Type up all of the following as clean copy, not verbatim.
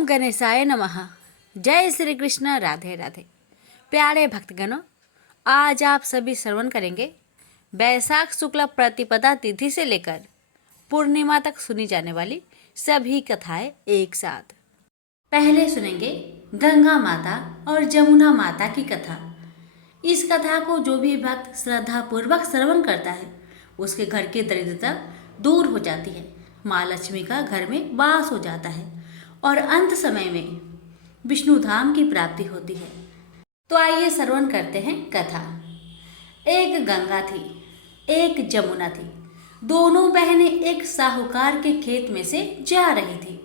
ओम गणेशाय नमः। जय श्री कृष्ण। राधे राधे। प्यारे भक्तगणों, आज आप सभी श्रवण करेंगे बैसाख शुक्ल प्रतिपदा तिथि से लेकर पूर्णिमा तक सुनी जाने वाली सभी कथाएं एक साथ। पहले सुनेंगे गंगा माता और जमुना माता की कथा। इस कथा को जो भी भक्त श्रद्धा पूर्वक श्रवण करता है उसके घर की दरिद्रता दूर हो जाती है, माँ लक्ष्मी का घर में वास हो जाता है और अंत समय में विष्णु धाम की प्राप्ति होती है। तो आइए श्रवण करते हैं कथा। एक गंगा थी, एक जमुना थी। दोनों बहनें एक साहूकार के खेत में से जा रही थी।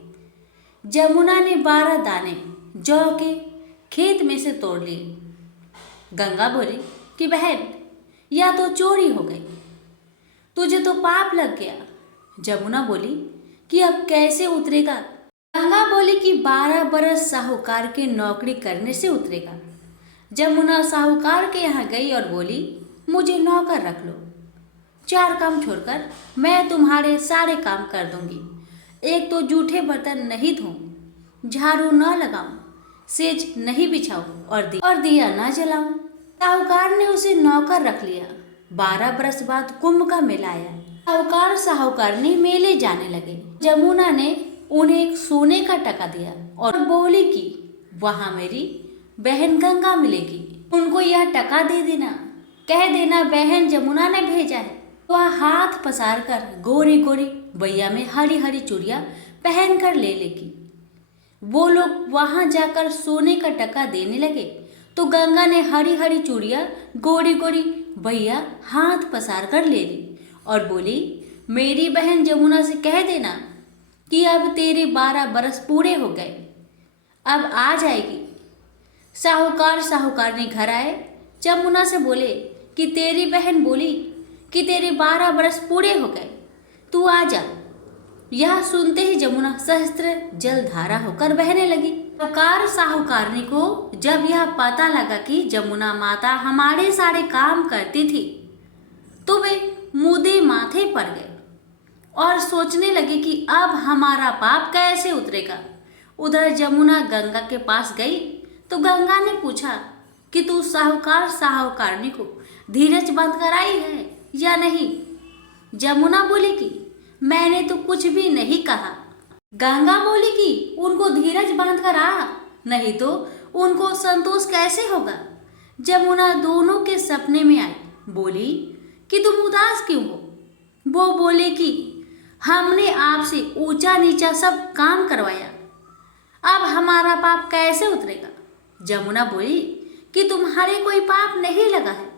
जमुना ने 12 दाने जौ के खेत में से तोड़ लिए। गंगा बोली कि बहन, या तो चोरी हो गई, तुझे तो पाप लग गया। जमुना बोली कि अब कैसे उतरेगा। गंगा बोली कि 12 बरस साहूकार के नौकरी करने से उतरेगा। जमुना साहूकार के यहाँ गई और बोली, मुझे नौकर रख लो, 4 काम छोड़कर मैं तुम्हारे सारे काम कर दूंगी। एक तो जूठे बर्तन नहीं धोऊं, झाड़ू न लगाऊं, सेज नहीं बिछाऊं और दिया न जलाऊं। साहूकार ने उसे नौकर रख लिया। 12 बरस बाद कुंभ का मेला आया। साहूकारनी मेले जाने लगे। जमुना ने उन्हें एक सोने का टका दिया और बोली कि वहां मेरी बहन गंगा मिलेगी, उनको यह टका दे देना, कह देना बहन जमुना ने भेजा है। वह हाथ पसार कर गोरी गोरी बैया में हरी हरी चूड़ियां पहन कर ले लेगी। वो लोग वहां जाकर सोने का टका देने लगे तो गंगा ने हरी हरी चूड़ियां गोरी गोरी बैया हाथ पसार कर ले ली और बोली, मेरी बहन जमुना से कह देना कि अब तेरे 12 बरस पूरे हो गए, अब आ जाएगी। साहूकारनी घर आए। जमुना से बोले कि तेरी बहन बोली कि तेरे 12 बरस पूरे हो गए, तू आ जा। यह सुनते ही जमुना सहस्त्र जलधारा होकर बहने लगी। साहूकारनी को जब यह पता लगा कि जमुना माता हमारे सारे काम करती थी तो वे मुदे माथे पड़ गए और सोचने लगे कि अब हमारा पाप कैसे उतरेगा। उधर जमुना गंगा के पास गई तो गंगा ने पूछा कि तू साहूकारनी को धीरज बंद कराई है या नहीं। जमुना बोली कि मैंने तो कुछ भी नहीं कहा। गंगा बोली कि उनको धीरज बांध कर आ, नहीं तो उनको संतोष कैसे होगा। जमुना दोनों के सपने में आई, बोली कि तुम उदास क्यों हो। वो बोले कि हमने आपसे ऊंचा नीचा सब काम करवाया, अब हमारा पाप कैसे उतरेगा। जमुना बोली कि तुम्हारे कोई पाप नहीं लगा है,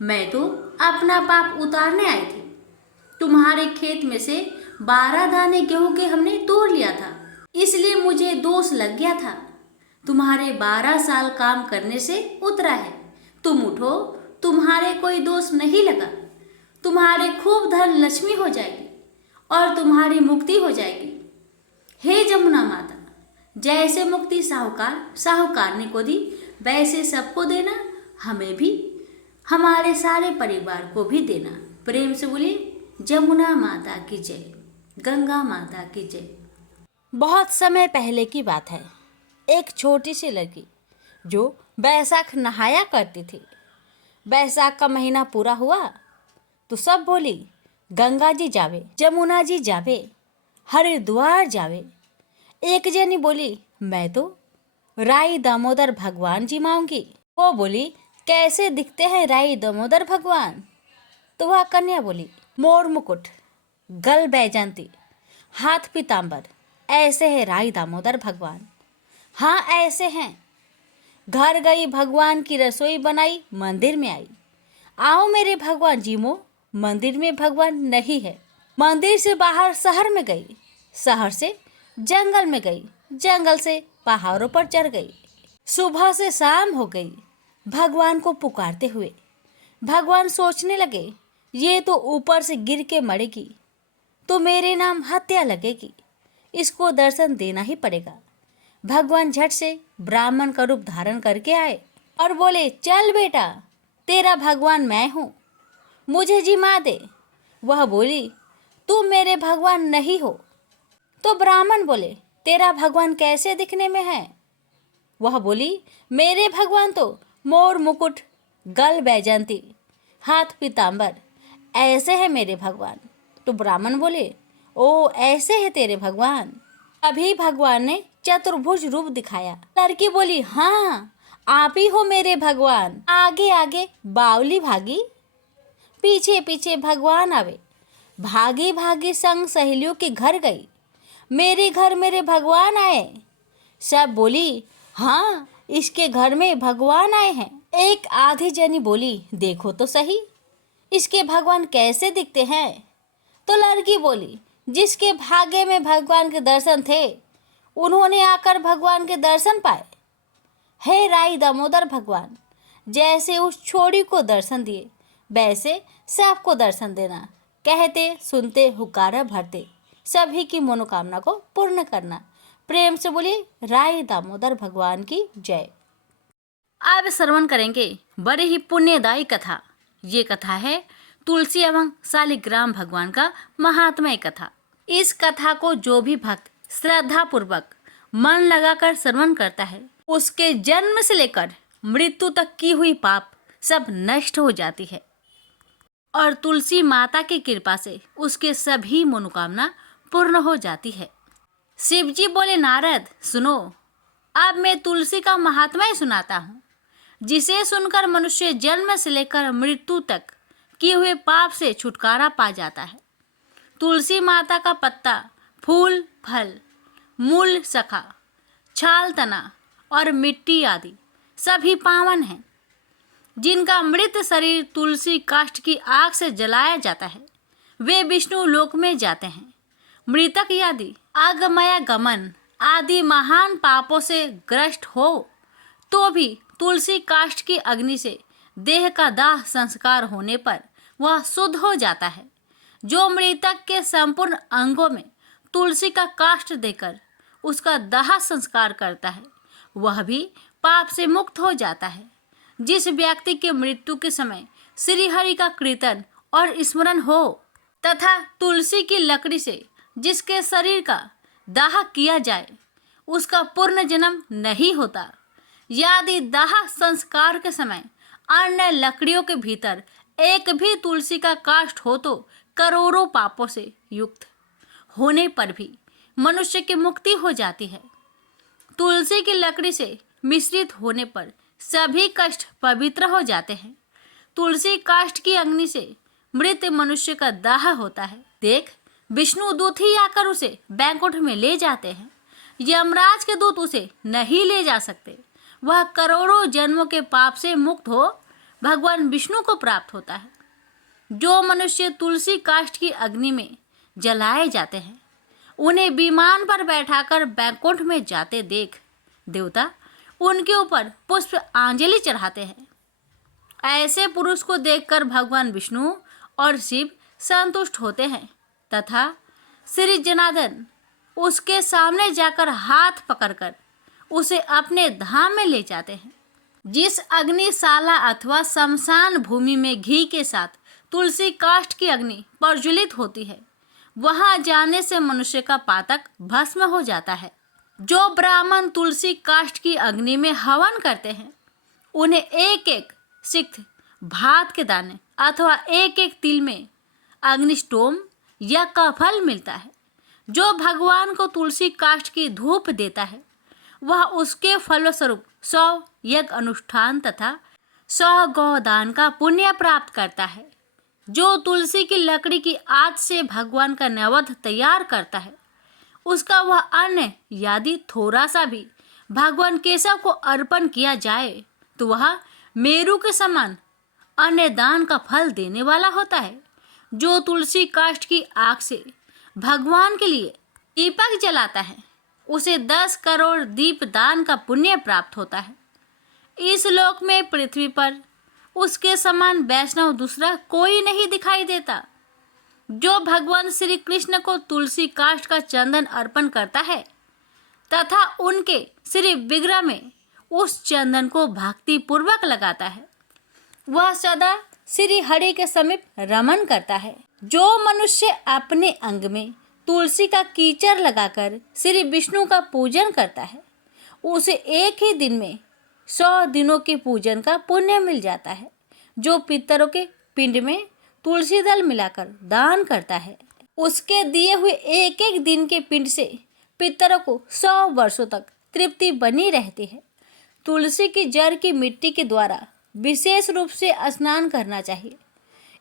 मैं तो अपना पाप उतारने आई थी। तुम्हारे खेत में से 12 दाने गेहूं के हमने तोड़ लिया था, इसलिए मुझे दोष लग गया था। तुम्हारे 12 साल काम करने से उतरा है, तुम उठो, तुम्हारे कोई दोष नहीं लगा। तुम्हारे खूब धन लक्ष्मी हो जाएगी और तुम्हारी मुक्ति हो जाएगी। हे जमुना माता, जैसे मुक्ति साहूकारनी को दी वैसे सबको देना, हमें भी, हमारे सारे परिवार को भी देना। प्रेम से बोलिए जमुना माता की जय, गंगा माता की जय। बहुत समय पहले की बात है। एक छोटी सी लड़की जो बैसाख नहाया करती थी। बैसाख का महीना पूरा हुआ तो सब बोली, गंगा जी जावे, जमुना जी जावे, हरिद्वार जावे। एक जनी बोली, मैं तो राई दामोदर भगवान जी मांगी। वो बोली, कैसे दिखते हैं राई दामोदर भगवान। तो वह कन्या बोली, मोर मुकुट, गल बैजंती, हाथ पीताम्बर, ऐसे है राई दामोदर भगवान। हाँ ऐसे हैं। घर गई, भगवान की रसोई बनाई, मंदिर में आई। आओ मेरे भगवान जी मो, मंदिर में भगवान नहीं है। मंदिर से बाहर शहर में गई, शहर से जंगल में गई, जंगल से पहाड़ों पर चढ़ गई। सुबह से शाम हो गई भगवान को पुकारते हुए। भगवान सोचने लगे, ये तो ऊपर से गिर के मरेगी तो मेरे नाम हत्या लगेगी, इसको दर्शन देना ही पड़ेगा। भगवान झट से ब्राह्मण का रूप धारण करके आए और बोले, चल बेटा, तेरा भगवान मैं हूँ, मुझे जिमा दे। वह बोली, तुम मेरे भगवान नहीं हो। तो ब्राह्मण बोले, तेरा भगवान कैसे दिखने में है? वह बोली, मेरे भगवान तो मोर मुकुट, गल बैजंती, हाथ पीतांबर, ऐसे है मेरे भगवान। तो ब्राह्मण बोले, ओ ऐसे है तेरे भगवान। अभी भगवान ने चतुर्भुज रूप दिखाया। लड़की बोली, हाँ आप ही हो मेरे भगवान। आगे आगे बावली भागी, पीछे पीछे भगवान आवे। भागी भागी संग सहेलियों के घर गई, मेरे घर मेरे भगवान आए। सब बोली, हाँ इसके घर में भगवान आए हैं। एक आधी जनी बोली, देखो तो सही इसके भगवान कैसे दिखते हैं। तो लड़की बोली, जिसके भाग्य में भगवान के दर्शन थे उन्होंने आकर भगवान के दर्शन पाए। हे राई दामोदर भगवान, जैसे उस छोड़ी को दर्शन दिए वैसे सबको दर्शन देना। कहते सुनते हुकारा भरते, सभी की मनोकामना को पूर्ण करना। प्रेम से बोलिए राई दामोदर भगवान की जय। अब श्रवण करेंगे बड़े ही पुण्यदायी कथा। ये कथा है तुलसी एवं शालिग्राम भगवान का महात्म्य कथा। इस कथा को जो भी भक्त श्रद्धा पूर्वक मन लगाकर श्रवण करता है उसके जन्म से लेकर मृत्यु तक की हुई पाप सब नष्ट हो जाती है और तुलसी माता की कृपा से उसके सभी मनोकामना पूर्ण हो जाती है। शिवजी बोले, नारद सुनो, अब मैं तुलसी का महात्म्य सुनाता हूँ, जिसे सुनकर मनुष्य जन्म से लेकर मृत्यु तक किए हुए पाप से छुटकारा पा जाता है। तुलसी माता का पत्ता, फूल, फल, मूल, शाखा, छाल, तना और मिट्टी आदि सभी पावन हैं। जिनका मृत शरीर तुलसी काष्ठ की आग से जलाया जाता है वे विष्णु लोक में जाते हैं। मृतक यदि आगमय गमन आदि महान पापों से ग्रस्त हो तो भी तुलसी काष्ठ की अग्नि से देह का दाह संस्कार होने पर वह शुद्ध हो जाता है। जो मृतक के संपूर्ण अंगों में तुलसी का काष्ठ देकर उसका दाह संस्कार करता है वह भी पाप से मुक्त हो जाता है। जिस व्यक्ति के मृत्यु के समय श्री हरि का कीर्तन और स्मरण हो तथा तुलसी की लकड़ी से जिसके शरीर का दाह किया जाए उसका पूर्ण जन्म नहीं होता। यदि दाह संस्कार के समय अन्य लकड़ियों के भीतर एक भी तुलसी का काष्ठ हो तो करोड़ों पापों से युक्त होने पर भी मनुष्य की मुक्ति हो जाती है। तुलसी की लकड़ी से मिश्रित होने पर सभी कष्ट पवित्र हो जाते हैं। तुलसी काष्ठ की अग्नि से मृत मनुष्य का दाह होता है। देख, विष्णु दूत ही आकर उसे बैंकुंठ में ले जाते हैं। यमराज के दूत उसे नहीं ले जा सकते। वह करोड़ों जन्मों के पाप से मुक्त हो भगवान विष्णु को प्राप्त होता है। जो मनुष्य तुलसी काष्ठ की अग्नि में जलाए जाते हैं उन्हें विमान पर बैठाकर बैकुंठ में जाते देख देवता उनके ऊपर पुष्प आंजलि चढ़ाते हैं। ऐसे पुरुष को देखकर भगवान विष्णु और शिव संतुष्ट होते हैं तथा श्री जनार्दन उसके सामने जाकर हाथ पकड़कर उसे अपने धाम में ले जाते हैं। जिस अग्निशाला अथवा शमशान भूमि में घी के साथ तुलसी काष्ठ की अग्नि प्रज्वलित होती है वहां जाने से मनुष्य का पातक भस्म हो जाता है। जो ब्राह्मण तुलसी काष्ठ की अग्नि में हवन करते हैं उन्हें एक एक सिक्त भात के दाने अथवा एक एक तिल में अग्निष्टोम या का फल मिलता है। जो भगवान को तुलसी काष्ठ की धूप देता है वह उसके फलस्वरूप 100 यज्ञ अनुष्ठान तथा 100 गौदान का पुण्य प्राप्त करता है। जो तुलसी की लकड़ी की आग से भगवान का नैवेद्य तैयार करता है उसका वह अन्न यदि थोड़ा सा भी भगवान केशव को अर्पण किया जाए तो वह मेरु के समान अन्य दान का फल देने वाला होता है। जो तुलसी काष्ठ की आग से भगवान के लिए दीपक जलाता है उसे 10 करोड़ दीप दान का पुण्य प्राप्त होता है। इस लोक में पृथ्वी पर उसके समान वैष्णव दूसरा कोई नहीं दिखाई देता। जो भगवान श्री कृष्ण को तुलसी काष्ठ का चंदन अर्पण करता है तथा उनके श्री विग्रह में उस चंदन को भक्ति पूर्वक लगाता है वह सदा श्री हरि के समीप रमन करता है। जो मनुष्य अपने अंग में तुलसी का कीचड़ लगाकर श्री विष्णु का पूजन करता है, उसे एक ही दिन में 100 दिनों के पूजन का पुण्य मिल जाता है। जो पितरों के पिंड में तुलसी दल मिलाकर दान करता है, उसके दिए हुए एक एक दिन के पिंड से पितरों को 100 वर्षों तक तृप्ति बनी रहती है। तुलसी की जड़ की मिट्टी के द्वारा विशेष रूप से स्नान करना चाहिए।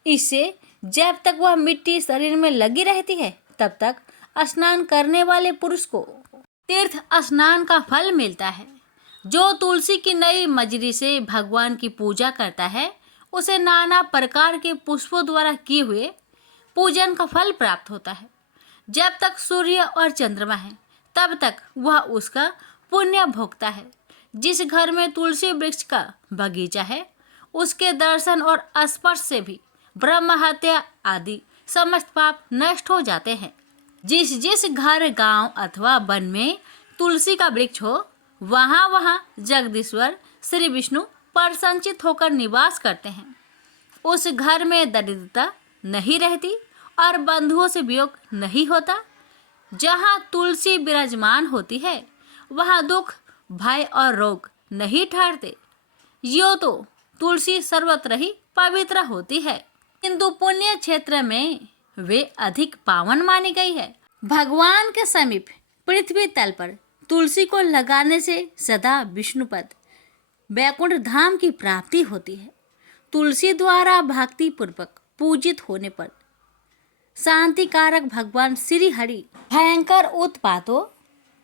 इससे जब तक वह मिट्टी शरीर में लगी रहती है तब तक स्नान करने वाले पुरुष को तीर्थ स्नान का फल मिलता है। जो तुलसी की नई मजरी से भगवान की पूजा करता है उसे नाना प्रकार के पुष्पों द्वारा किए हुए पूजन का फल प्राप्त होता है। जब तक सूर्य और चंद्रमा है तब तक वह उसका पुण्य भोगता है। जिस घर में तुलसी वृक्ष का बगीचा है उसके दर्शन और स्पर्श से भी ब्रह्म हत्या आदि समस्त पाप नष्ट हो जाते हैं। जिस जिस घर, गांव अथवा वन में तुलसी का वृक्ष हो वहाँ वहाँ जगदीश्वर श्री विष्णु प्रसन्नचित होकर निवास करते हैं। उस घर में दरिद्रता नहीं रहती और बंधुओं से वियोग नहीं होता। जहाँ तुलसी विराजमान होती है वहाँ दुख, भय और रोग नहीं ठहरते। यो तो तुलसी सर्वत्र ही पवित्र होती है, किंतु पुण्य क्षेत्र में वे अधिक पावन मानी गई है। भगवान के समीप पृथ्वी तल पर तुलसी को लगाने से सदा विष्णुपद वैकुंठ धाम की प्राप्ति होती है। तुलसी द्वारा भक्ति पूर्वक पूजित होने पर शांति कारक भगवान श्री हरि भयंकर उत्पातों,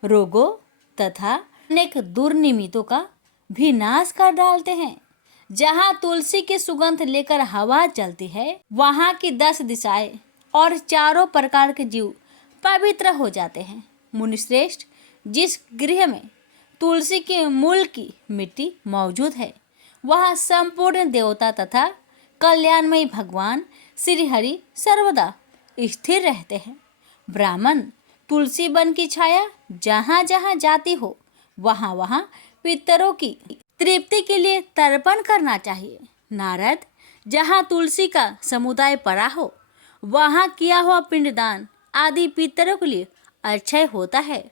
रोगों तथा अनेक दुर्निमित्तों का भी नाश कर डालते हैं। जहाँ तुलसी की सुगंध लेकर हवा चलती है वहाँ की 10 दिशाएं और चारों प्रकार के जीव पवित्र हो जाते हैं। मुनिश्रेष्ठ, जिस गृह में तुलसी के मूल की मिट्टी मौजूद है वहाँ संपूर्ण देवता तथा कल्याणमयी भगवान श्री हरि सर्वदा स्थिर रहते हैं। ब्राह्मण तुलसी वन की छाया जहाँ जहाँ जाती हो वहाँ वहाँ पितरों की तृप्ति के लिए तर्पण करना चाहिए। नारद, जहाँ तुलसी का समुदाय पड़ा हो वहाँ किया हुआ पिंडदान आदि पितरों के लिए अक्षय होता है।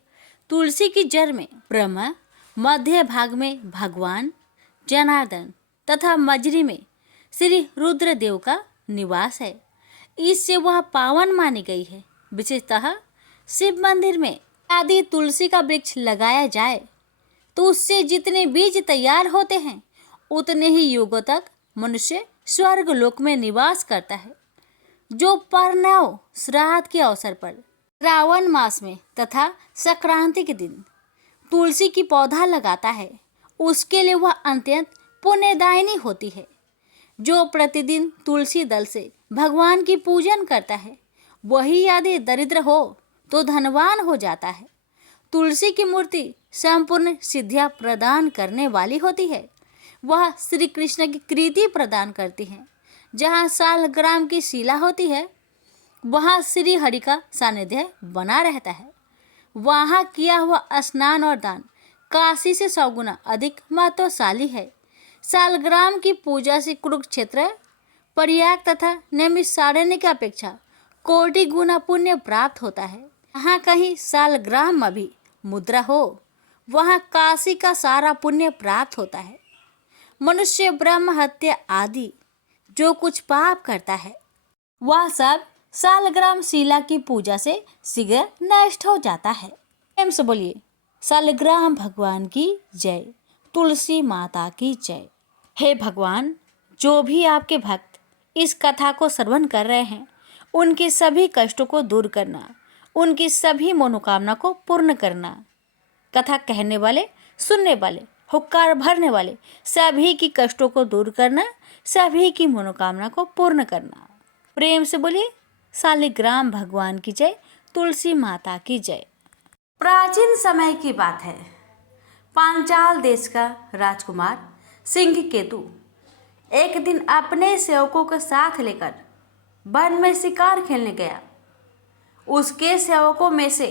तुलसी की जड़ में ब्रह्मा, मध्य भाग में भगवान जनार्दन तथा मजरी में श्री रुद्रदेव का निवास है। इससे वह पावन मानी गई है। विशेषतः शिव मंदिर में यदि तुलसी का वृक्ष लगाया जाए तो उससे जितने बीज तैयार होते हैं उतने ही युगों तक मनुष्य स्वर्ग लोक में निवास करता है। जो परनव श्राद्ध के अवसर पर श्रावण मास में तथा संक्रांति के दिन तुलसी की पौधा लगाता है उसके लिए वह अत्यंत पुण्यदायिनी होती है। जो प्रतिदिन तुलसी दल से भगवान की पूजन करता है वही यदि दरिद्र हो तो धनवान हो जाता है। तुलसी की मूर्ति संपूर्ण सिद्धियां प्रदान करने वाली होती है। वह श्री कृष्ण की कृति प्रदान करती है। जहाँ सालग्राम की शिला होती है वहाँ श्री हरि का सानिध्य बना रहता है। वहाँ किया हुआ स्नान और दान काशी से 100 गुना अधिक महत्वशाली है। सालग्राम की पूजा से कुरुक्षेत्र, प्रयाग तथा नैमिषारण्य की अपेक्षा कोटि गुना पुण्य प्राप्त होता है। जहाँ कहीं सालग्राम में भी मुद्रा हो वहाँ काशी का सारा पुण्य प्राप्त होता है। मनुष्य ब्रह्म हत्या आदि जो कुछ पाप करता है वह सब सालग्राम शिला की पूजा से शीघ्र नष्ट हो जाता है। प्रेम से बोलिए सालग्राम भगवान की जय, तुलसी माता की जय। हे भगवान, जो भी आपके भक्त इस कथा को श्रवण कर रहे हैं उनके सभी कष्टों को दूर करना, उनकी सभी मनोकामना को पूर्ण करना। कथा कहने वाले, सुनने वाले, हुक्कार भरने वाले सभी की कष्टों को दूर करना, सभी की मनोकामना को पूर्ण करना। प्रेम से बोलिए सालिग्राम भगवान की जय, तुलसी माता की जय। प्राचीन समय की बात है। पांचाल देश का राजकुमार सिंह केतु एक दिन अपने सेवकों के साथ लेकर वन में शिकार खेलने गया। उसके सेवकों में से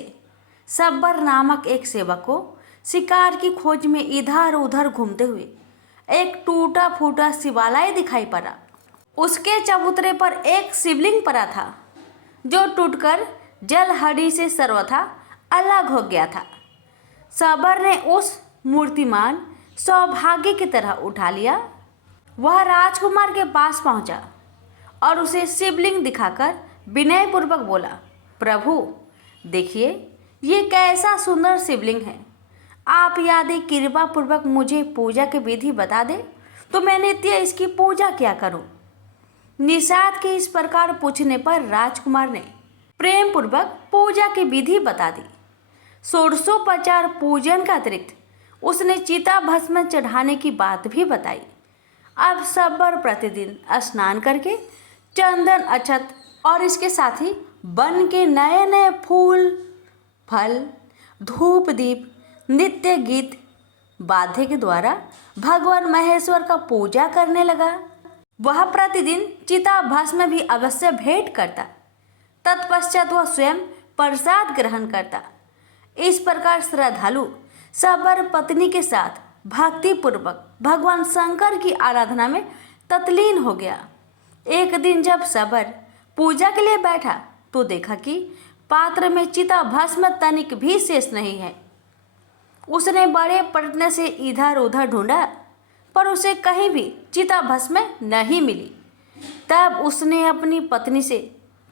सब्बर नामक एक सेवक को शिकार की खोज में इधर उधर घूमते हुए एक टूटा फूटा शिवालय दिखाई पड़ा। उसके चबूतरे पर एक शिवलिंग पड़ा था जो टूटकर जलहरी से सर्वथा अलग हो गया था। सबर ने उस मूर्तिमान सौभाग्य की तरह उठा लिया। वह राजकुमार के पास पहुंचा और उसे शिवलिंग दिखाकर विनयपूर्वक बोला, प्रभु देखिए, ये कैसा सुंदर शिवलिंग है। आप यदि कृपा पूर्वक मुझे पूजा की विधि बता दे तो मैं नित्य इसकी पूजा क्या करूं। निषाद के इस प्रकार पूछने पर राजकुमार ने प्रेम पूर्वक पूजा की विधि बता दी। षोडशोपचार पूजन का अतिरिक्त उसने चिता भस्म चढ़ाने की बात भी बताई। अब सबर प्रतिदिन स्नान करके चंदन अक्षत और इसके साथ ही वन के नए नए फूल फल धूप दीप नित्य गीत वाद्य के द्वारा भगवान महेश्वर का पूजा करने लगा। वह प्रतिदिन चिता भस्म भी अवश्य भेंट करता। तत्पश्चात वह स्वयं प्रसाद ग्रहण करता। इस प्रकार श्रद्धालु सबर पत्नी के साथ भक्ति पूर्वक भगवान शंकर की आराधना में तत्लीन हो गया। एक दिन जब सबर पूजा के लिए बैठा तो देखा कि पात्र में चिता भस्म तनिक भी शेष नहीं है। उसने बड़े प्रयत्न से इधर उधर ढूंढा पर उसे कहीं भी चिता भस्म नहीं मिली। तब उसने अपनी पत्नी से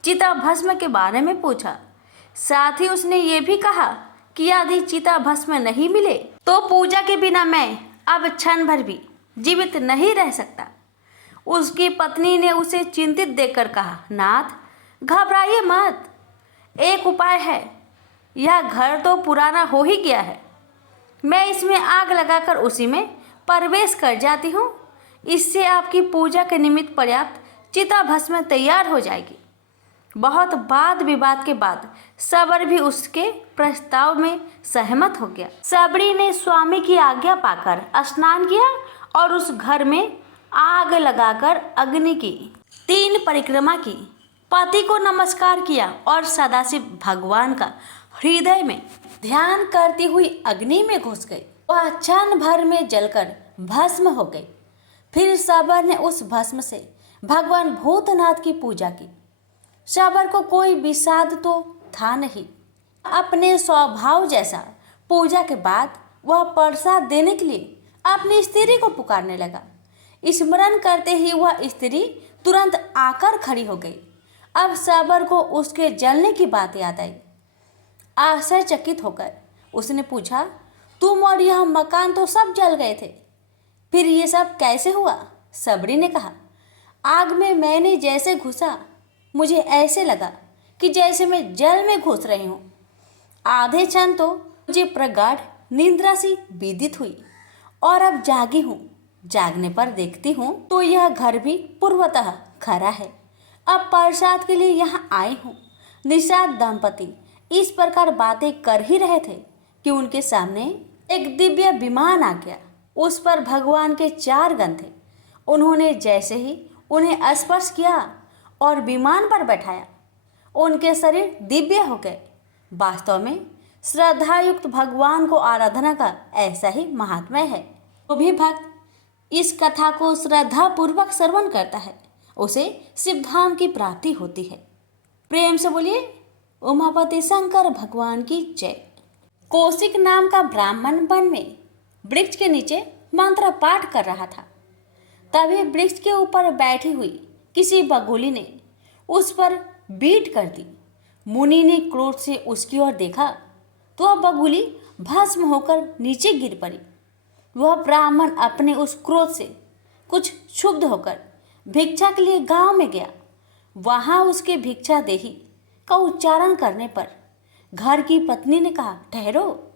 चिता भस्म के बारे में पूछा। साथ ही उसने ये भी कहा कि यदि चिता भस्म नहीं मिले तो पूजा के बिना मैं अब क्षण भर भी जीवित नहीं रह सकता। उसकी पत्नी ने उसे चिंतित देखकर कहा, नाथ घबराइए मत, एक उपाय है। यह घर तो पुराना हो ही गया है, मैं इसमें आग लगाकर उसी में प्रवेश कर जाती हूँ। इससे आपकी पूजा के निमित्त पर्याप्त चिता भस्म तैयार हो जाएगी। बहुत वाद विवाद के बाद सबर भी उसके प्रस्ताव में सहमत हो गया। सबरी ने स्वामी की आज्ञा पाकर स्नान किया और उस घर में आग लगाकर अग्नि की 3 परिक्रमा की। पति को नमस्कार किया और सदाशिव भगवान का हृदय में ध्यान करती हुई अग्नि में घुस गई। वह क्षण भर में जलकर भस्म हो गई। फिर सबर ने उस भस्म से भगवान भूतनाथ की पूजा की। सबर को कोई विषाद तो था नहीं। अपने स्वभाव जैसा पूजा के बाद वह प्रसाद देने के लिए अपनी स्त्री को पुकारने लगा। स्मरण करते ही वह स्त्री तुरंत आकर खड़ी हो गई। अब सबर को उसके जलने की बात याद आई। आश्चर्यचकित होकर उसने पूछा, तुम और यह मकान तो सब जल गए थे, फिर ये सब कैसे हुआ? सबरी ने कहा, आग में मैंने जैसे घुसा मुझे ऐसे लगा कि जैसे मैं जल में घुस रही हूँ। आधे क्षण तो मुझे प्रगाढ़ निद्रा सी विदित हुई और अब जागी हूँ। जागने पर देखती हूँ तो यह घर भी पूर्वतः खरा है। अब प्रसाद के लिए यहाँ आई हूँ। निषाद दंपति इस प्रकार बातें कर ही रहे थे कि उनके सामने एक दिव्य विमान आ गया। उस पर भगवान के 4 गण थे। उन्होंने जैसे ही उन्हें स्पर्श किया और विमान पर बैठाया, उनके शरीर दिव्य हो गए। वास्तव में श्रद्धायुक्त भगवान को आराधना का ऐसा ही महात्म्य है। वो भी भक्त इस कथा को श्रद्धापूर्वक श्रवण करता है, उसे शिवधाम की प्राप्ति होती है। प्रेम से बोलिए उमापति शंकर भगवान की जय। कौशिक नाम का ब्राह्मण वन में वृक्ष के नीचे मंत्र पाठ कर रहा था। तभी वृक्ष के ऊपर बैठी हुई किसी बगुली ने उस पर बीट कर दी। मुनि ने क्रोध से उसकी ओर देखा तो वह बगुली भस्म होकर नीचे गिर पड़ी। वह ब्राह्मण अपने उस क्रोध से कुछ क्षुब्ध होकर भिक्षा के लिए गांव में गया। वहां उसके भिक्षा देही का उच्चारण करने पर घर की पत्नी ने कहा, ठहरो,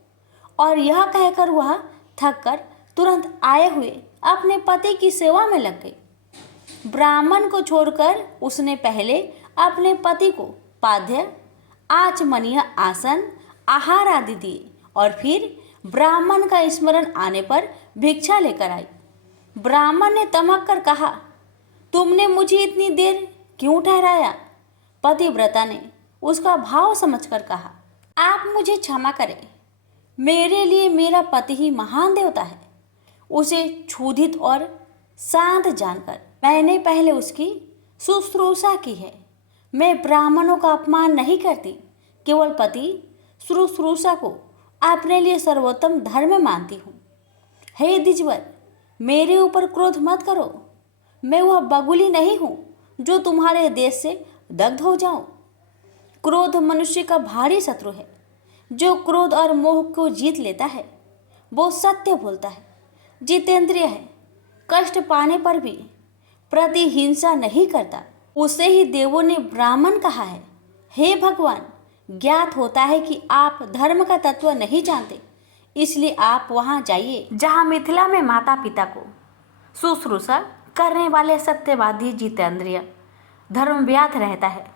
और यह कहकर वह थक कर तुरंत आए हुए अपने पति की सेवा में लग गई। ब्राह्मण को छोड़कर उसने पहले अपने पति को पाद्य आचमनीय आसन आहार आदि दिए और फिर ब्राह्मण का स्मरण आने पर भिक्षा लेकर आई। ब्राह्मण ने तमक कर कहा, तुमने मुझे इतनी देर क्यों ठहराया? पतिव्रता ने उसका भाव समझकर कहा, आप मुझे क्षमा करें, मेरे लिए मेरा पति ही महान देवता है। उसे क्षुधित और शांत जानकर मैंने पहले उसकी शुश्रूषा की है। मैं ब्राह्मणों का अपमान नहीं करती, केवल पति शुश्रूषा को अपने लिए सर्वोत्तम धर्म मानती हूँ। हे द्विजवर, मेरे ऊपर क्रोध मत करो। मैं वह बगुली नहीं हूँ जो तुम्हारे देश से दग्ध हो जाऊं। क्रोध मनुष्य का भारी शत्रु है। जो क्रोध और मोह को जीत लेता है वो सत्य बोलता है, जितेंद्रिय है, कष्ट पाने पर भी प्रतिहिंसा नहीं करता। उसे ही देवों ने ब्राह्मण कहा है। हे भगवान, ज्ञात होता है कि आप धर्म का तत्व नहीं जानते, इसलिए आप वहाँ जाइए जहाँ मिथिला में माता पिता को शुश्रूषा करने वाले सत्यवादी जितेंद्रिय धर्मव्याध रहता है।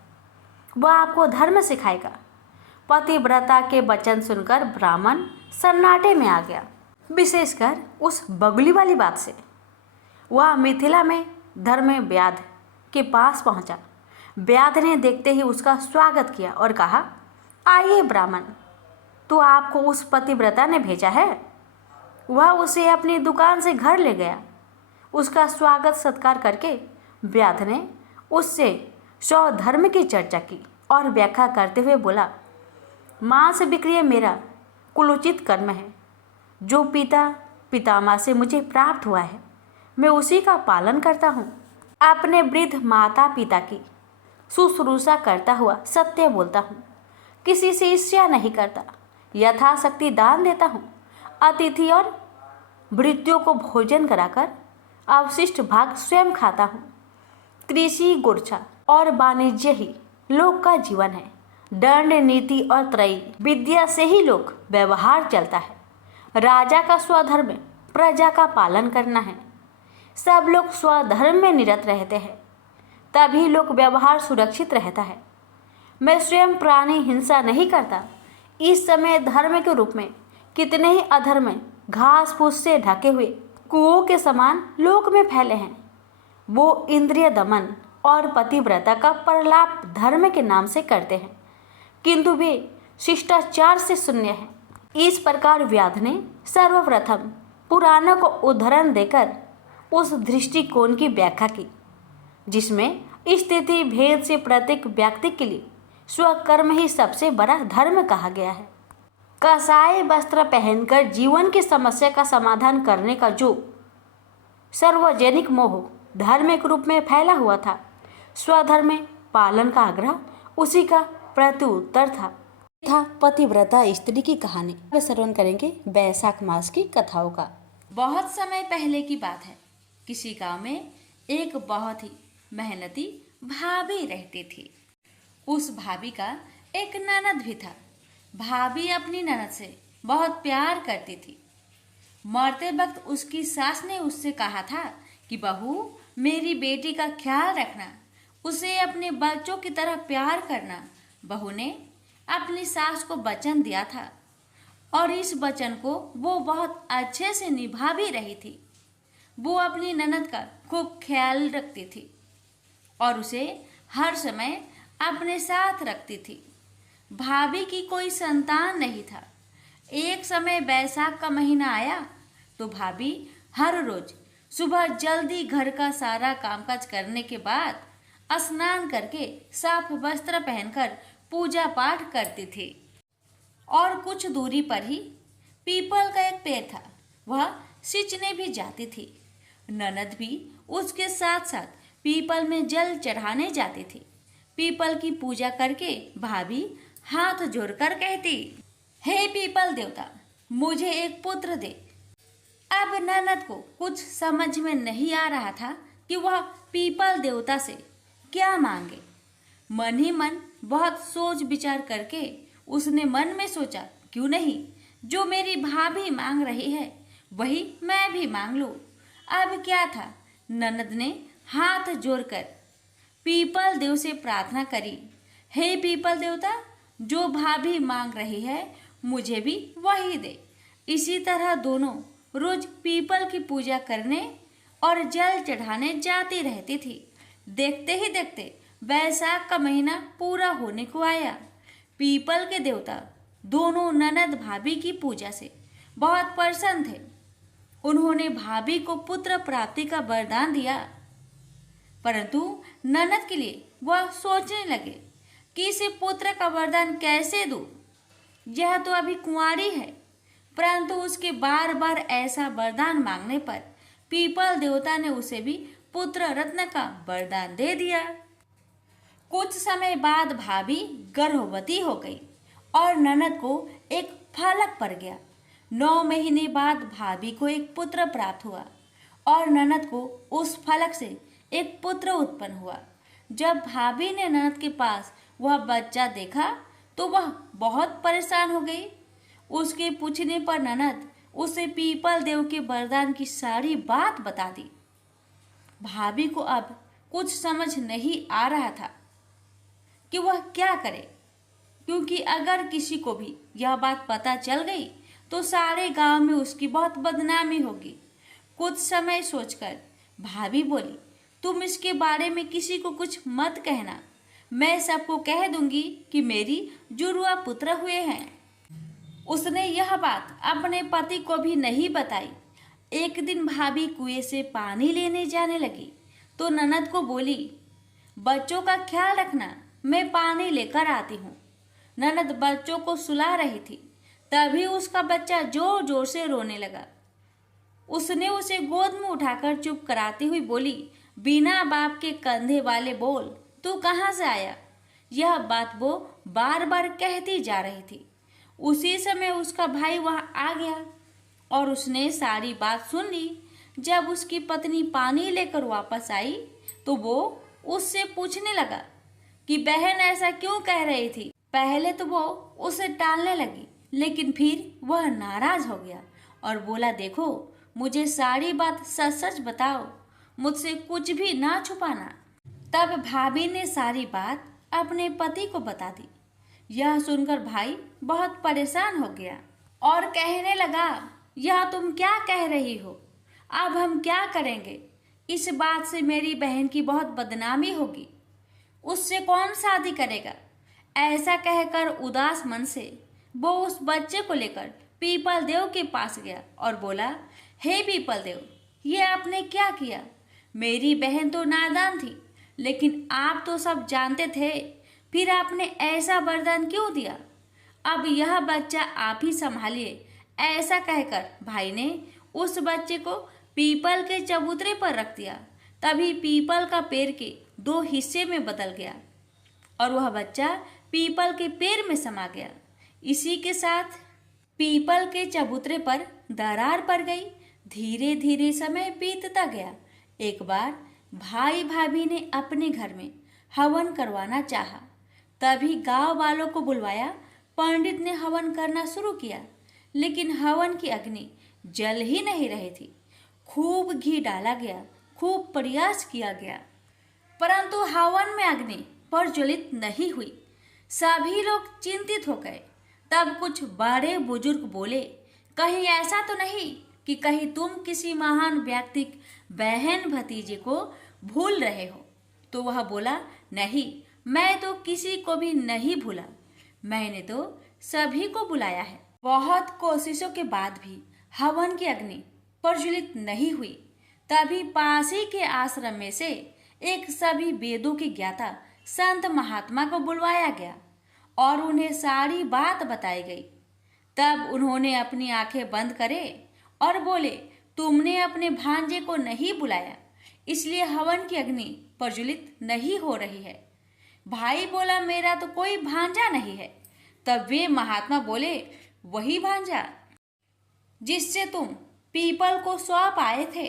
वह आपको धर्म सिखाएगा। पतिव्रता के वचन सुनकर ब्राह्मण सन्नाटे में आ गया, विशेषकर उस बगुली वाली बात से। वह मिथिला में धर्मव्याध के पास पहुंचा। व्याध ने देखते ही उसका स्वागत किया और कहा, आइए ब्राह्मण, तो आपको उस पतिव्रता ने भेजा है। वह उसे अपनी दुकान से घर ले गया। उसका स्वागत सत्कार करके व्याध ने उससे स्वधर्म की चर्चा की और व्याख्या करते हुए बोला, मांस बिक्री मेरा कुलोचित कर्म है। जो पिता पितामह से मुझे प्राप्त हुआ है मैं उसी का पालन करता हूँ। अपने वृद्ध माता पिता की शुश्रूषा करता हुआ सत्य बोलता हूँ। किसी से ईर्ष्या नहीं करता। यथाशक्ति दान देता हूँ। अतिथि और भृत्यों को भोजन कराकर अवशिष्ट भाग स्वयं खाता हूँ। कृषि, गुर्छा और वाणिज्य ही लोक का जीवन है। दंड, नीति और त्रयी विद्या से ही लोक व्यवहार चलता है। राजा का स्वधर्म प्रजा का पालन करना है। सब लोग स्वधर्म में निरत रहते हैं, तभी लोक व्यवहार सुरक्षित रहता है। मैं स्वयं प्राणी हिंसा नहीं करता। इस समय धर्म के रूप में कितने ही अधर्म घास फूस से ढके हुए कुओं के समान लोक में फैले हैं। वो इंद्रिय दमन और पतिव्रता का प्रलाप धर्म के नाम से करते हैं, किंतु वे शिष्टाचार से शून्य हैं। इस प्रकार व्याध ने सर्वप्रथम पुराणों को उदाहरण देकर उस दृष्टिकोण की व्याख्या की, जिसमें स्थिति भेद से प्रत्येक व्यक्ति के लिए स्वकर्म ही सबसे बड़ा धर्म कहा गया है। कसाय वस्त्र पहनकर जीवन की समस्या का समाधान करने का जो सार्वजनिक मोह धार्मिक रूप में फैला हुआ था, स्वधर्म पालन का आग्रह उसी का प्रत्युत्तर था पतिव्रता स्त्री की कहानी। अब श्रवण करेंगे बैसाख मास की कथाओं का। बहुत समय पहले की बात है। किसी गांव में एक बहुत ही मेहनती भाभी रहती थी। उस भाभी का एक ननद भी था। भाभी अपनी ननद से बहुत प्यार करती थी। मरते वक्त उसकी सास ने उससे कहा था कि बहू, मेरी बेटी का ख्याल रखना, उसे अपने बच्चों की तरह प्यार करना। बहू ने अपनी सास को वचन दिया था और इस वचन को वो बहुत अच्छे से निभा भी रही थी। वो अपनी ननद का खूब ख्याल रखती थी और उसे हर समय अपने साथ रखती थी। भाभी की कोई संतान नहीं था। एक समय बैसाख का महीना आया तो भाभी हर रोज सुबह जल्दी घर का सारा कामकाज करने के बाद स्नान करके साफ वस्त्र पहनकर पूजा पाठ करती थी। और कुछ दूरी पर ही पीपल का एक पेड़ था, वह सींचने भी जाती थी। ननद भी उसके साथ साथ पीपल में जल चढ़ाने जाती थी। पीपल की पूजा करके भाभी हाथ जोड़कर कहती, हे पीपल देवता, मुझे एक पुत्र दे। अब ननद को कुछ समझ में नहीं आ रहा था कि वह पीपल देवता से क्या मांगे। मन ही मन बहुत सोच विचार करके उसने मन में सोचा, क्यों नहीं, जो मेरी भाभी मांग रही है वही मैं भी मांग लूं। अब क्या था, ननद ने हाथ जोड़कर पीपल देव से प्रार्थना करी, हे पीपल देवता, जो भाभी मांग रही है मुझे भी वही दे। इसी तरह दोनों रोज पीपल की पूजा करने और जल चढ़ाने जाती रहती थी। देखते ही देखते बैसाख का महीना पूरा होने को आया। पीपल के देवता दोनों ननद भाभी की पूजा से बहुत प्रसन्न थे। उन्होंने भाभी को पुत्र प्राप्ति का वरदान दिया, परंतु ननद के लिए वह सोचने लगे, कि इसे पुत्र का वरदान कैसे दूं? यह तो अभी कुंवारी है। परंतु उसके बार बार ऐसा वरदान मांगने पर पीपल देवता ने उसे भी पुत्र रत्न का वरदान दे दिया। कुछ समय बाद भाभी गर्भवती हो गई और ननद को एक फलक पड़ गया। 9 महीने बाद भाभी को एक पुत्र प्राप्त हुआ और ननद को उस फलक से एक पुत्र उत्पन्न हुआ। जब भाभी ने ननद के पास वह बच्चा देखा तो वह बहुत परेशान हो गई। उसके पूछने पर ननद उसे पीपल देव के वरदान की सारी बात बता दी। भाभी को अब कुछ समझ नहीं आ रहा था कि वह क्या करे, क्योंकि अगर किसी को भी यह बात पता चल गई तो सारे गांव में उसकी बहुत बदनामी होगी। कुछ समय सोचकर भाभी बोली, तुम इसके बारे में किसी को कुछ मत कहना। मैं सबको कह दूंगी कि मेरी जुड़वा पुत्र हुए हैं। उसने यह बात अपने पति को भी नहीं बताई। एक दिन भाभी कुएं से पानी लेने जाने लगी तो ननद को बोली, बच्चों का ख्याल रखना, मैं पानी लेकर आती हूँ। ननद बच्चों को सुला रही थी, तभी उसका बच्चा जोर जोर से रोने लगा। उसने उसे गोद में उठाकर चुप कराती हुई बोली, बिना बाप के कंधे वाले बोल, तू कहाँ से आया? यह बात वो बार बार कहती जा रही थी। उसी समय उसका भाई वहां आ गया और उसने सारी बात सुन ली। जब उसकी पत्नी पानी लेकर वापस आई तो वो उससे पूछने लगा कि बहन ऐसा क्यों कह रही थी। पहले तो वो उसे टालने लगी, लेकिन फिर वह नाराज हो गया और बोला, देखो मुझे सारी बात सच सच बताओ, मुझसे कुछ भी ना छुपाना। तब भाभी ने सारी बात अपने पति को बता दी। यह सुनकर भाई बहुत परेशान हो गया और कहने लगा, यह तुम क्या कह रही हो? अब हम क्या करेंगे? इस बात से मेरी बहन की बहुत बदनामी होगी। उससे कौन शादी करेगा? ऐसा कहकर उदास मन से वो उस बच्चे को लेकर पीपल देव के पास गया और बोला, हे पीपल देव, ये आपने क्या किया? मेरी बहन तो नादान थी, लेकिन आप तो सब जानते थे, फिर आपने ऐसा वरदान क्यों दिया? अब यह बच्चा आप ही संभालिए। ऐसा कहकर भाई ने उस बच्चे को पीपल के चबूतरे पर रख दिया। तभी पीपल का पेड़ के 2 हिस्से में बदल गया और वह बच्चा पीपल के पेड़ में समा गया। इसी के साथ पीपल के चबूतरे पर दरार पड़ गई। धीरे धीरे समय बीतता गया। एक बार भाई भाभी ने अपने घर में हवन करवाना चाहा, तभी गांव वालों को बुलवाया। पंडित ने हवन करना शुरू किया, लेकिन हवन की अग्नि जल ही नहीं रही थी। खूब घी डाला गया, खूब प्रयास किया गया, परंतु हवन में अग्नि प्रज्वलित नहीं हुई। सभी लोग चिंतित हो गए। तब कुछ बड़े बुजुर्ग बोले, कहीं ऐसा तो नहीं कि कहीं तुम किसी महान व्यक्ति बहन भतीजे को भूल रहे हो? तो वह बोला, नहीं, मैं तो किसी को भी नहीं भूला, मैंने तो सभी को बुलाया है। बहुत कोशिशों के बाद भी हवन की अग्नि प्रज्वलित नहीं हुई। तभी पास ही के आश्रम में से एक सभी वेदों के ज्ञाता संत महात्मा को बुलवाया गया और उन्हें सारी बात बताई गई। तब उन्होंने अपनी आंखें बंद करे और बोले, तुमने अपने भांजे को नहीं बुलाया, इसलिए हवन की अग्नि प्रज्वलित नहीं हो रही है। भाई बोला, मेरा तो कोई भांजा नहीं है। तब वे महात्मा बोले, वही भांजा जिससे तुम पीपल को सौंप आए थे।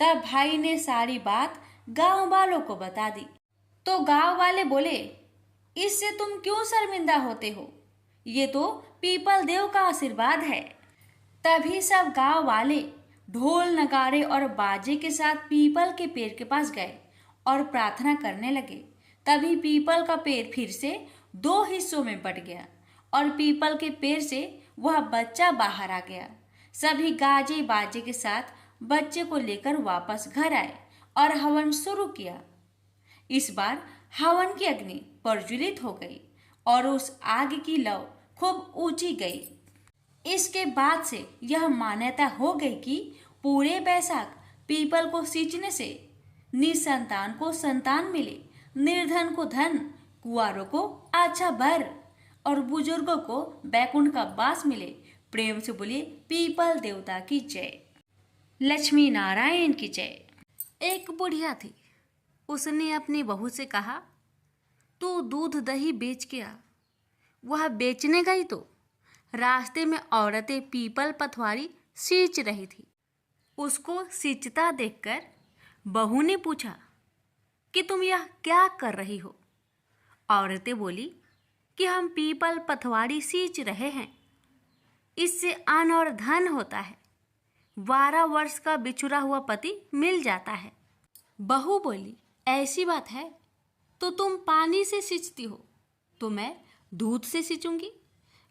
तब भाई ने सारी बात गांव वालों को बता दी। तो गांव वाले बोले, इससे तुम क्यों शर्मिंदा होते हो? ये तो पीपल देव का आशीर्वाद है। तभी सब गांव वाले ढोल नगाड़े और बाजे के साथ पीपल के पेड़ के पास गए और प्रार्थना करने लगे। तभी पीपल का पेड़ फिर से 2 हिस्सों में बट गया और पीपल के पेड़ से वह बच्चा बाहर आ गया। सभी गाजे बाजे के साथ बच्चे को लेकर वापस घर आए और हवन शुरू किया। इस बार हवन की अग्नि प्रज्वलित हो गई और उस आग की लौ खूब ऊंची गई। इसके बाद से यह मान्यता हो गई कि पूरे बैसाख पीपल को सींचने से निसंतान को संतान मिले, निर्धन को धन, कुंवारों को अच्छा बर और बुजुर्गों को बैकुंठ का वास मिले। प्रेम से बोलिए पीपल देवता की जय, लक्ष्मी नारायण की जय। एक बुढ़िया थी, उसने अपनी बहू से कहा, तू दूध दही बेच के आ। वह बेचने गई तो रास्ते में औरतें पीपल पथवारी सींच रही थी। उसको सींचता देखकर बहू ने पूछा कि तुम यह क्या कर रही हो? औरतें बोली कि हम पीपल पथवारी सींच रहे हैं, इससे अन्न और धन होता है, 12 वर्ष का बिछुड़ा हुआ पति मिल जाता है। बहू बोली, ऐसी बात है तो तुम पानी से सींचती हो, तो मैं दूध से सींचूंगी।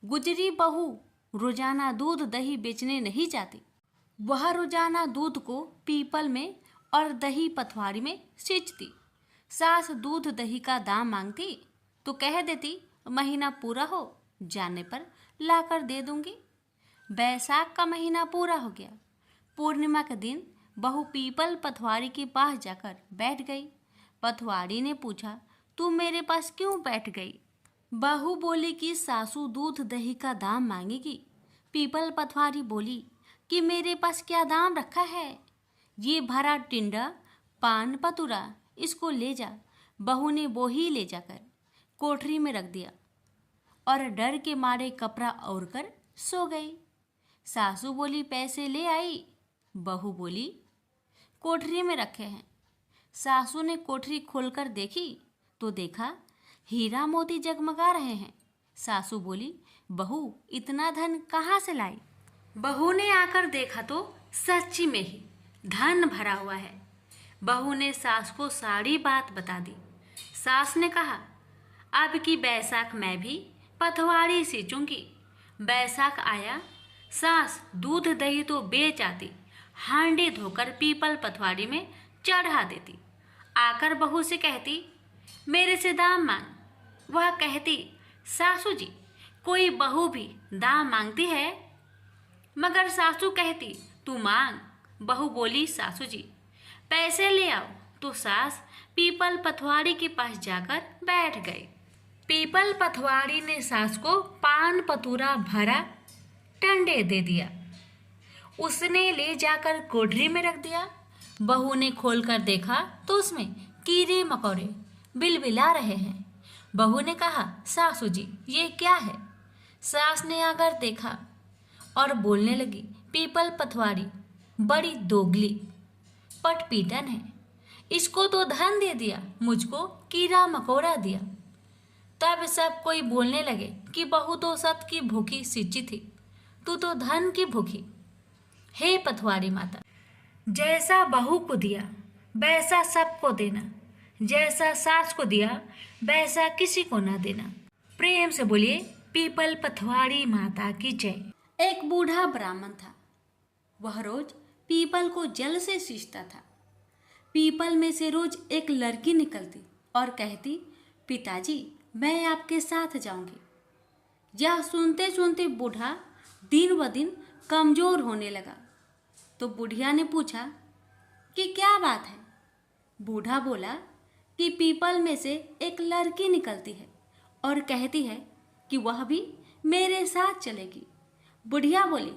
गुजरी बहू रोजाना दूध दही बेचने नहीं जाती, वह रोजाना दूध को पीपल में और दही पथवारी में सींचती। सास दूध दही का दाम मांगती तो कह देती महीना पूरा हो जाने पर लाकर दे दूंगी। बैसाख का महीना पूरा हो गया। पूर्णिमा के दिन बहू पीपल पथवारी के पास जाकर बैठ गई। पथवारी ने पूछा, तू मेरे पास क्यों बैठ गई? बहू बोली कि सासू दूध दही का दाम मांगेगी। पीपल पथवारी बोली कि मेरे पास क्या दाम रखा है, ये भरा टिंडा पान पतुरा, इसको ले जा। बहू ने वो ही ले जाकर कोठरी में रख दिया और डर के मारे कपड़ा ओढ़ कर सो गई। सासू बोली, पैसे ले आई? बहू बोली, कोठरी में रखे हैं। सासू ने कोठरी खोलकर देखी तो देखा हीरा मोती जगमगा रहे हैं। सासू बोली, बहू इतना धन कहाँ से लाई? बहू ने आकर देखा तो सच्ची में ही धन भरा हुआ है। बहू ने सास को सारी बात बता दी। सास ने कहा, अब की बैसाख मैं भी पथवारी सींचूंगी। बैसाख आया, सास दूध दही तो बेच आती, हांडी धोकर पीपल पथवारी में चढ़ा देती। आकर बहू से कहती, मेरे से दाम मांग। वह कहती, सासू जी कोई बहू भी दाम मांगती है? मगर सासू कहती, तू मांग। बहू बोली, सासू जी पैसे ले आओ। तो सास पीपल पथवारी के पास जाकर बैठ गई। पीपल पथवारी ने सास को पान पतूरा भरा टंडे दे दिया। उसने ले जाकर कोठरी में रख दिया। बहू ने खोलकर देखा तो उसमें कीड़े मकोड़े बिलबिला रहे हैं। बहू ने कहा, सासू जी ये क्या है? सास ने आकर देखा और बोलने लगी, पीपल पथवारी बड़ी दोगली पटपीटन है, इसको तो धन दे दिया, मुझको कीड़ा मकोड़ा दिया। तब सब कोई बोलने लगे कि बहू तो सत की भूखी सींची थी, तू तो धन की भूखी। हे पथवारी माता, जैसा बहू को दिया वैसा सबको देना, जैसा सास को दिया वैसा किसी को ना देना। प्रेम से बोलिए पीपल पथवारी माता की जय। एक बूढ़ा ब्राह्मण था। वह रोज पीपल को जल से सींचता था। पीपल में से रोज एक लड़की निकलती और कहती, पिताजी मैं आपके साथ जाऊंगी। यह सुनते सुनते बूढ़ा दिन ब दिन कमजोर होने लगा। तो बुढ़िया ने पूछा कि क्या बात है? बूढ़ा बोला कि पीपल में से एक लड़की निकलती है और कहती है कि वह भी मेरे साथ चलेगी। बुढ़िया बोली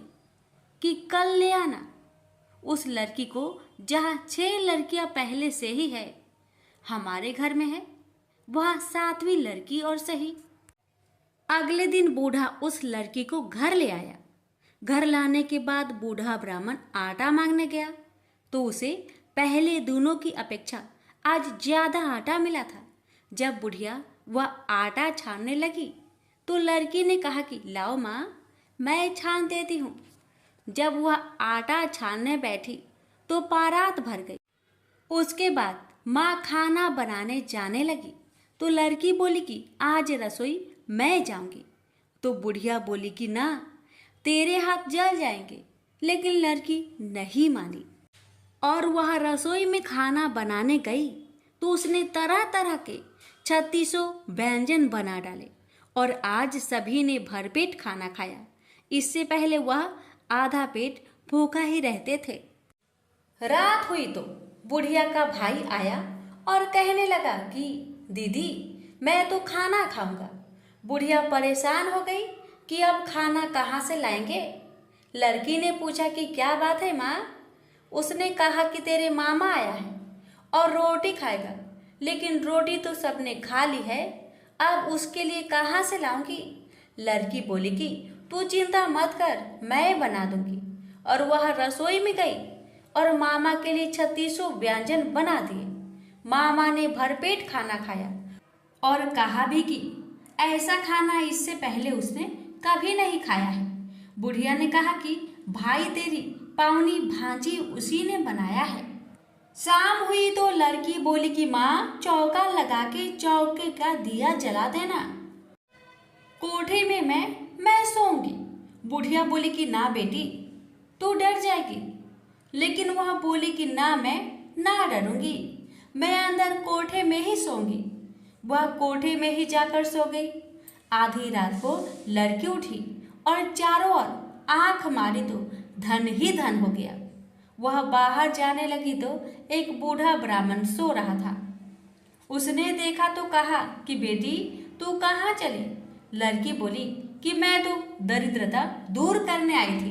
कि कल ले आना। उस लड़की को जहाँ 6 लड़कियां पहले से ही है, हमारे घर में है, वहाँ 7वीं लड़की और सही। अगले दिन बूढ़ा उस लड़की को घर ले आया। घर लाने के बाद बूढ़ा ब्राह्मण आटा मांगने गया तो उसे पहले दोनों की अपेक्षा आज ज्यादा आटा मिला था। जब बुढ़िया वह आटा छानने लगी तो लड़की ने कहा कि लाओ माँ, मैं छान देती हूँ। जब वह आटा छानने बैठी तो पारात भर गई। उसके बाद माँ खाना बनाने जाने लगी तो लड़की बोली कि आज रसोई मैं जाऊंगी। तो बुढ़िया बोली कि ना, तेरे हाथ जल जाएंगे। लेकिन लड़की नहीं मानी और वह रसोई में खाना बनाने गई तो उसने तरह तरह के 3600 व्यंजन बना डाले और आज सभी ने भरपेट खाना खाया। इससे पहले वह आधा पेट भूखा ही रहते थे। रात हुई तो बुढ़िया का भाई आया और कहने लगा कि दीदी मैं तो खाना खाऊंगा। बुढ़िया परेशान हो गई कि अब खाना कहाँ से लाएंगे। लड़की ने पूछा कि क्या बात है माँ। उसने कहा कि तेरे मामा आया है और रोटी खाएगा, लेकिन रोटी तो सबने खा ली है, अब उसके लिए कहाँ से लाऊंगी। लड़की बोली कि तू चिंता मत कर, मैं बना दूंगी। और वह रसोई में गई और मामा के लिए 36 व्यंजन बना दिए। मामा ने भरपेट खाना खाया और कहा भी कि ऐसा खाना इससे पहले उसने कभी नहीं खाया है। बुढ़िया ने कहा कि भाई तेरी पावनी भांजी उसी ने बनाया है। शाम हुई तो लड़की बोली कि माँ चौका लगा के चौके का दिया जला देना, कोठे में मैं सोऊंगी। बुढ़िया बोली कि ना बेटी, तू डर जाएगी। लेकिन वह बोली कि ना, मैं ना डरूंगी, मैं अंदर कोठे में ही सोऊंगी। वह कोठे में ही जाकर सो गई। आधी रात को लड़की उठी और चारों ओर आंख मारी तो धन ही धन हो गया। वह बाहर जाने लगी तो एक बूढ़ा ब्राह्मण सो रहा था। उसने देखा तो कहा कि बेटी तू कहाँ चली। लड़की बोली कि मैं तो दरिद्रता दूर करने आई थी,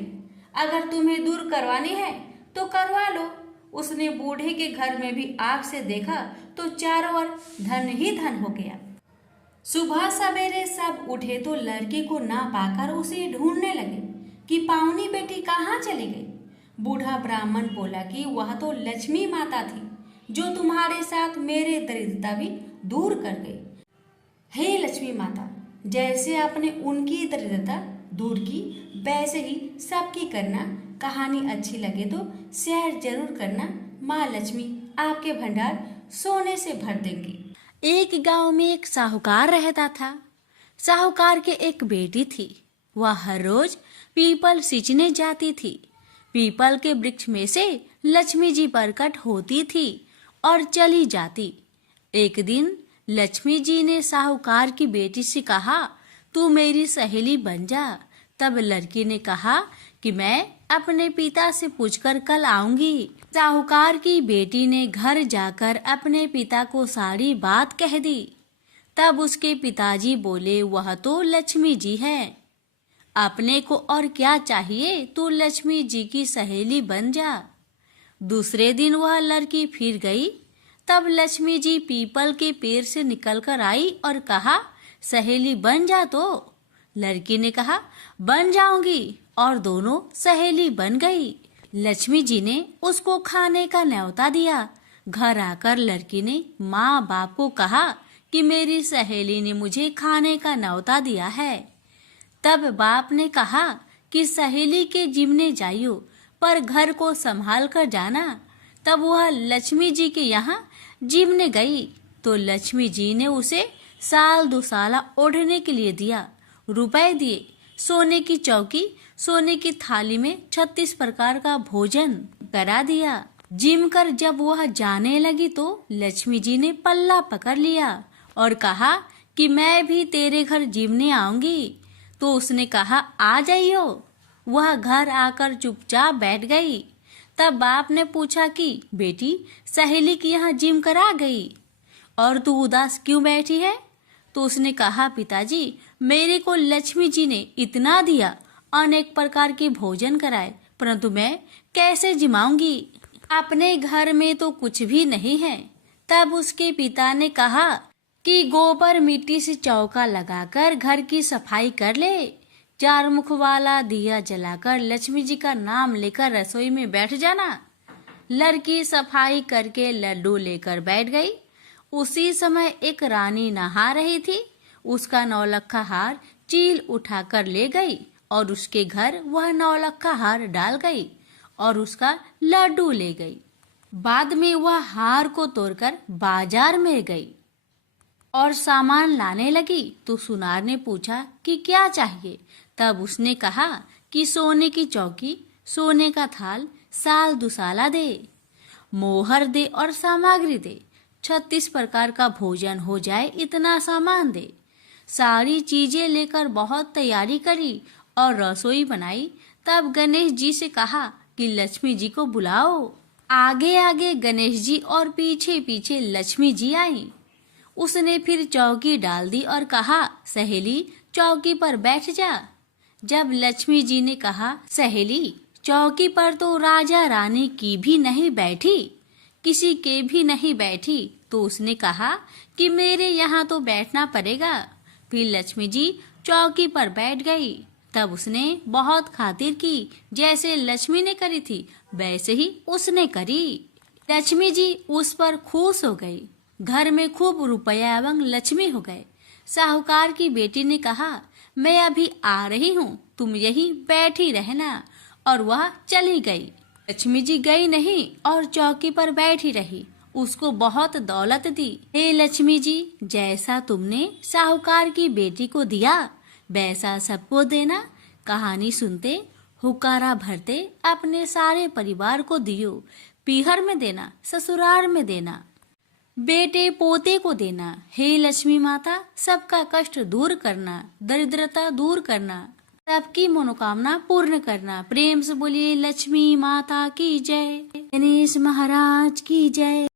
अगर तुम्हें दूर करवानी है तो करवा लो। उसने बूढ़े के घर में भी आँख से देखा तो चारों ओर धन ही धन हो गया। सुबह सवेरे सब उठे तो लड़की को ना पाकर उसे ढूंढने लगे कि पावनी बेटी कहाँ चली गई। बूढ़ा ब्राह्मण बोला कि वह तो लक्ष्मी माता थी, जो तुम्हारे साथ मेरे दरिद्रता भी दूर कर गई। हे लक्ष्मी माता, जैसे आपने उनकी दरिद्रता दूर की, वैसे ही सबकी करना। कहानी अच्छी लगे तो शेयर जरूर करना। माँ लक्ष्मी आपके भंडार सोने से भर देंगी। एक गांव में एक साहूकार रहता था। साहूकार के एक बेटी थी। वह हर रोज पीपल सींचने जाती थी। पीपल के वृक्ष में से लक्ष्मी जी प्रकट होती थी और चली जाती। एक दिन लक्ष्मी जी ने साहूकार की बेटी से कहा, तू मेरी सहेली बन जा। तब लड़की ने कहा कि मैं अपने पिता से पूछकर कल आऊंगी। साहूकार की बेटी ने घर जाकर अपने पिता को सारी बात कह दी। तब उसके पिताजी बोले, वह तो लक्ष्मी जी है, अपने को और क्या चाहिए, तू लक्ष्मी जी की सहेली बन जा। दूसरे दिन वह लड़की फिर गई। तब लक्ष्मी जी पीपल के पेड़ से निकलकर आई और कहा, सहेली बन जा। तो लड़की ने कहा, बन जाऊंगी, और दोनों सहेली बन गई। लक्ष्मी जी ने उसको खाने का न्योता दिया। घर आकर लड़की ने माँ बाप को कहा कि मेरी सहेली ने मुझे खाने का न्योता दिया है। तब बाप ने कहा कि सहेली के जिमने जाइयो, पर घर को संभाल कर जाना। तब वह लक्ष्मी जी के यहाँ जिमने गई तो लक्ष्मी जी ने उसे साल दुसाला ओढ़ने के लिए दिया, रुपए दिए, सोने की चौकी, सोने की थाली में 36 प्रकार का भोजन करा दिया। जिम कर जब वह जाने लगी तो लक्ष्मी जी ने पल्ला पकड़ लिया और कहा कि मैं भी तेरे घर जिमने आऊंगी। तो उसने कहा, आ जाइयो। वह घर आकर चुपचाप बैठ गई। तब बाप ने पूछा कि बेटी सहेली की यहाँ जिम करा गई और तू उदास क्यों बैठी है। तो उसने कहा, पिताजी मेरे को लक्ष्मी जी ने इतना दिया, अनेक प्रकार के भोजन कराए, परंतु मैं कैसे जिमाऊंगी, अपने घर में तो कुछ भी नहीं है। तब उसके पिता ने कहा कि गोबर मिट्टी से चौका लगाकर घर की सफाई कर ले, 4 मुख वाला दिया जलाकर लक्ष्मी जी का नाम लेकर रसोई में बैठ जाना। लड़की सफाई करके लड्डू लेकर बैठ गई। उसी समय एक रानी नहा रही थी। उसका नौलखा हार चील उठाकर ले गई और उसके घर वह नौलखा हार डाल गई और उसका लड्डू ले गई। बाद में वह हार को तोड़कर बाजार में गई और सामान लाने लगी तो सुनार ने पूछा कि क्या चाहिए। तब उसने कहा कि सोने की चौकी, सोने का थाल, साल दुसाला दे, मोहर दे और सामग्री दे, 36 प्रकार का भोजन हो जाए इतना सामान दे। सारी चीजें लेकर बहुत तैयारी करी और रसोई बनाई। तब गणेश जी से कहा कि लक्ष्मी जी को बुलाओ। आगे आगे गणेश जी और पीछे पीछे लक्ष्मी जी आई। उसने फिर चौकी डाल दी और कहा, सहेली चौकी पर बैठ जा। जब लक्ष्मी जी ने कहा, सहेली चौकी पर तो राजा रानी की भी नहीं बैठी, किसी के भी नहीं बैठी, तो उसने कहा कि मेरे यहाँ तो बैठना पड़ेगा। फिर लक्ष्मी जी चौकी पर बैठ गई। तब उसने बहुत खातिर की, जैसे लक्ष्मी ने करी थी वैसे ही उसने करी। लक्ष्मी जी उस पर खुश हो गई। घर में खूब रुपया एवं लक्ष्मी हो गए। साहूकार की बेटी ने कहा, मैं अभी आ रही हूँ, तुम यहीं बैठी रहना। और वह चली गई। लक्ष्मी जी गई नहीं और चौकी पर बैठी रही। उसको बहुत दौलत दी। हे लक्ष्मी जी, जैसा तुमने साहूकार की बेटी को दिया वैसा सबको देना। कहानी सुनते हुक्कारा भरते अपने सारे परिवार को दियो। पीहर में देना, ससुराल में देना, बेटे पोते को देना। हे लक्ष्मी माता, सबका कष्ट दूर करना, दरिद्रता दूर करना, सबकी मनोकामना पूर्ण करना। प्रेम से बोलिए लक्ष्मी माता की जय, गणेश महाराज की जय।